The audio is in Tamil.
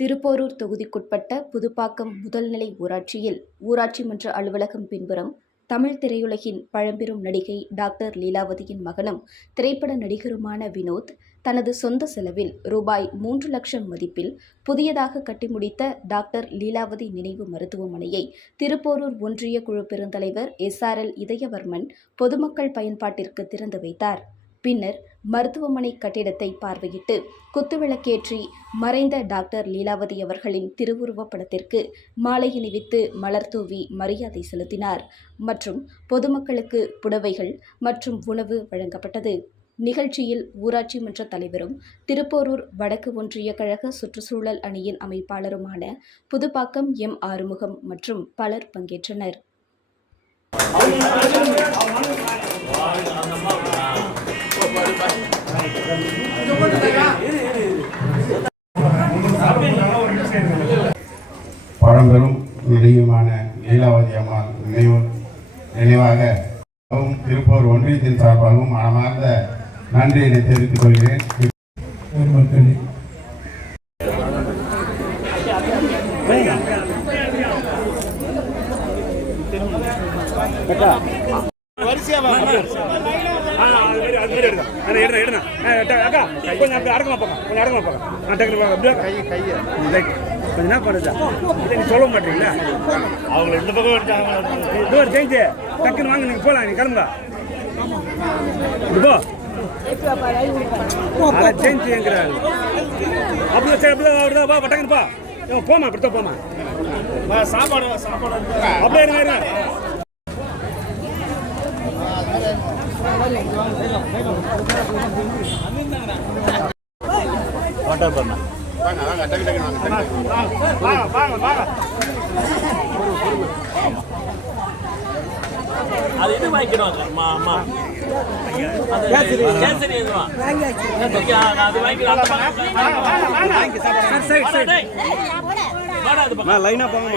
திருப்போரூர் தொகுதிக்குட்பட்ட புதுப்பாக்கம் முதல்நிலை ஊராட்சியில் ஊராட்சி மன்ற அலுவலகம் பின்புறம் தமிழ் திரையுலகின் பழம்பெரும் நடிகை டாக்டர் லீலாவதியின் மகனும் திரைப்பட நடிகருமான வினோத் தனது சொந்த செலவில் ரூபாய் 3 லட்சம் மதிப்பில் புதியதாக கட்டி முடித்த டாக்டர் லீலாவதி நினைவு மருத்துவமனையை திருப்போரூர் ஒன்றிய குழு பெருந்தலைவர் SRL இதயவர்மன் பொதுமக்கள் பயன்பாட்டிற்கு திறந்து வைத்தார். பின்னர் மருத்துவமனை கட்டிடத்தை பார்வையிட்டு குத்துவிளக்கேற்றி மறைந்த டாக்டர் லீலாவதி அவர்களின் திருவுருவப் படத்திற்கு மாலை அணிவித்து மலர் தூவி மரியாதை செலுத்தினார். மற்றும் பொதுமக்களுக்கு புடவைகள் மற்றும் உணவு வழங்கப்பட்டது. நிகழ்ச்சியில் ஊராட்சி மன்ற தலைவரும் திருப்போரூர் வடக்கு ஒன்றிய கழக சுற்றுச்சூழல் அணியின் அமைப்பாளருமான புதுப்பாக்கம் ஆறுமுகம் மற்றும் பலர் பங்கேற்றனர். பழம்பெரும் நடிகையுமான லீலாவதி அம்மாள் நினைவாக திருப்பூர் ஒன்றியத்தின் சார்பாகவும் மனமார்ந்த நன்றியை தெரிவித்துக் கொள்கிறேன். என்ன பண்ணுதா நீ சொல்ல மாட்டீங்களா? அவங்க இந்த பக்கம் செஞ்சு டக்குன்னு வாங்க, நீங்க போலாம், நீங்க கிளம்பா செஞ்சுங்கிறாரு. அப்படியே டக்குனுப்பா போமா, அப்படித்தான் போமா, சாப்பாடு அப்படியே இருங்க. அது இது வாங்கிக்கணும். லைனா போங்க.